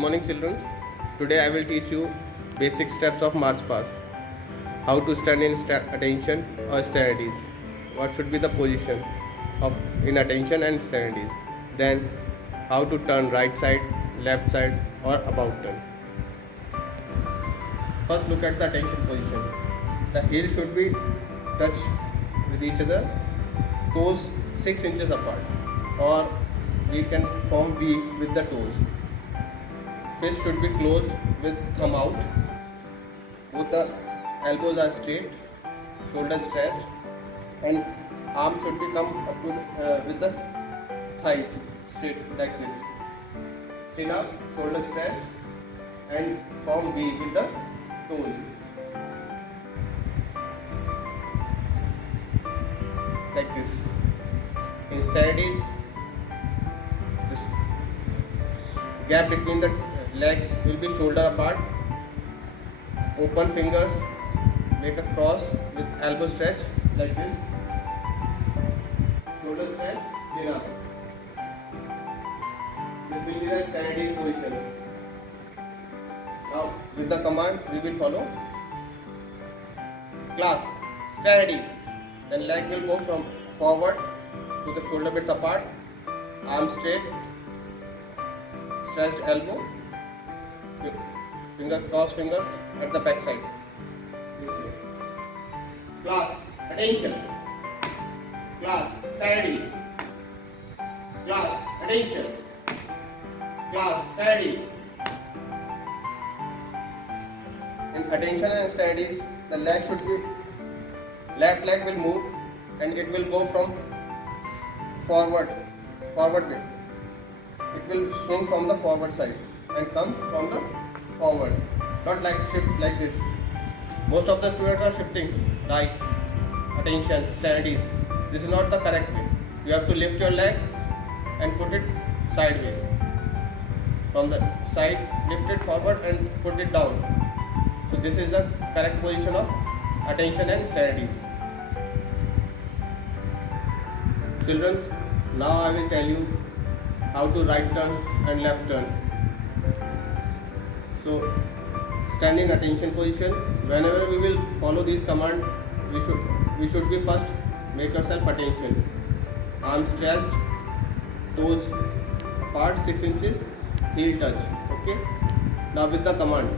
Morning children. Today I will teach you basic steps of march past. How to stand in attention or sterilities. What should be the position of in attention and sterilities. Then how to turn right side, left side or about turn. First look at the attention position. The heel should be touched with each other, toes 6 inches apart, or we can form V with the toes. Fist should be closed with thumb out. Both the elbows are straight, shoulders stretched, and arm should be come up to with the thighs straight like this. Chin up, shoulders stretched, and form V with the toes. Like this. In sterilities, this gap between the legs will be shoulder apart. Open fingers, make a cross with elbow stretch like this. Shoulder stretch, chin up. This will be the sterilities position. Now with the command we will follow. Class, sterilities. Then leg will go from forward to the shoulder bits apart, arm straight, stretched elbow, cross fingers at the back side. Class, attention. Class, steady. Class, attention. Class, steady. In attention and steady, the leg should be, left leg will move and it will go from forward way. It will swing from the forward side and come from the forward, not like shift like this. Most of the students are shifting right, attention, sterilities. This is not the correct way. You have to lift your leg and put it sideways. From the side, lift it forward and put it down. So this is the correct position of attention and sterilities. Children, now I will tell you how to right turn and left turn. So, stand in attention position. Whenever we will follow this command, we should be first make yourself attention. Arms stretched, toes apart 6 inches, heel touch. Okay. Now with the command,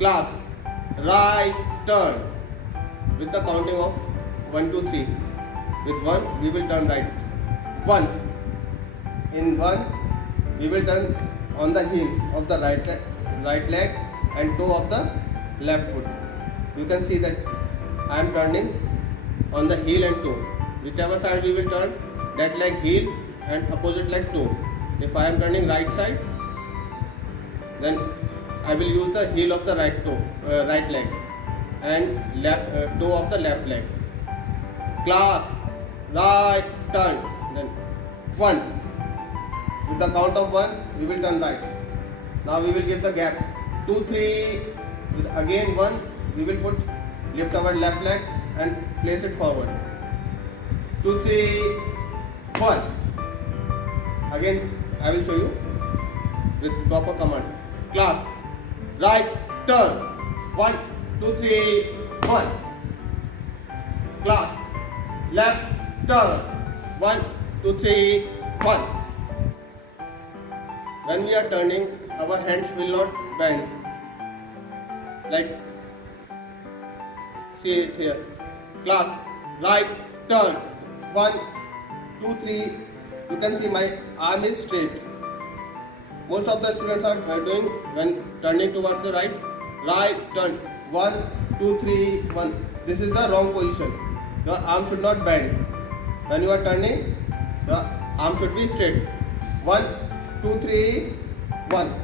class, right turn. With the counting of 1, 2, 3. With 1, we will turn right. 1. In 1, we will turn on the heel of the right leg and toe of the left foot. You can see that I am turning on the heel and toe. Whichever side we will turn, that leg heel and opposite leg toe. If I am turning right side, then I will use the heel of the right leg and toe of the left leg. Class, right turn. Then 1. With the count of 1, we will turn right. Now we will give the gap. 2, 3. Again 1. We will lift our left leg and place it forward. 2, 3, 1. Again I will show you with proper command. Class, right turn. 1, 2, 3, 1. Class, left turn. 1, 2, 3, 1. When we are turning, our hands will not bend. Like, see it here. Class, right turn. 1, 2, 3. You can see my arm is straight. Most of the students are doing when turning towards the right. Right turn. 1, 2, 3, 1. This is the wrong position. Your arm should not bend. When you are turning, the arm should be straight. 1, 2, 3, 1.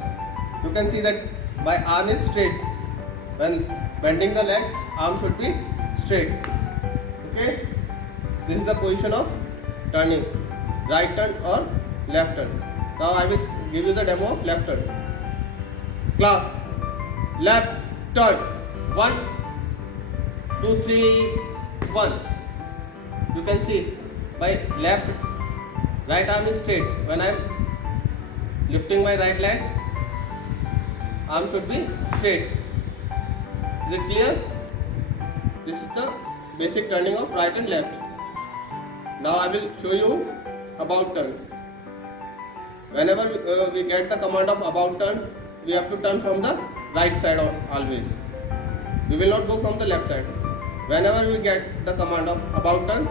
You can see that my arm is straight. When bending the leg, arm should be straight. Okay? This is the position of turning. Right turn or left turn. Now I will give you the demo of left turn. Class, left turn. 1, 2, 3, 1. You can see my right arm is straight. When I am lifting my right leg, arm should be straight. Is it clear? This is the basic turning of right and left. Now I will show you about turn. Whenever we get the command of about turn, we have to turn from the right side always. We will not go from the left side. Whenever we get the command of about turn,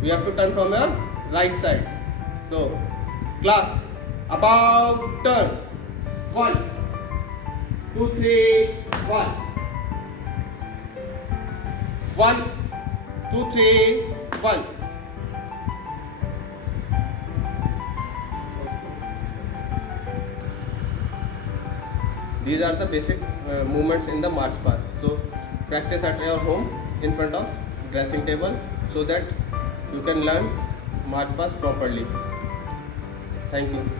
we have to turn from your right side. So, class, about turn. 1, 2, 3, 1. 1, 2, 3, 1. These are the basic movements in the march past. So practice at your home in front of dressing table so that you can learn march past properly. Thank you.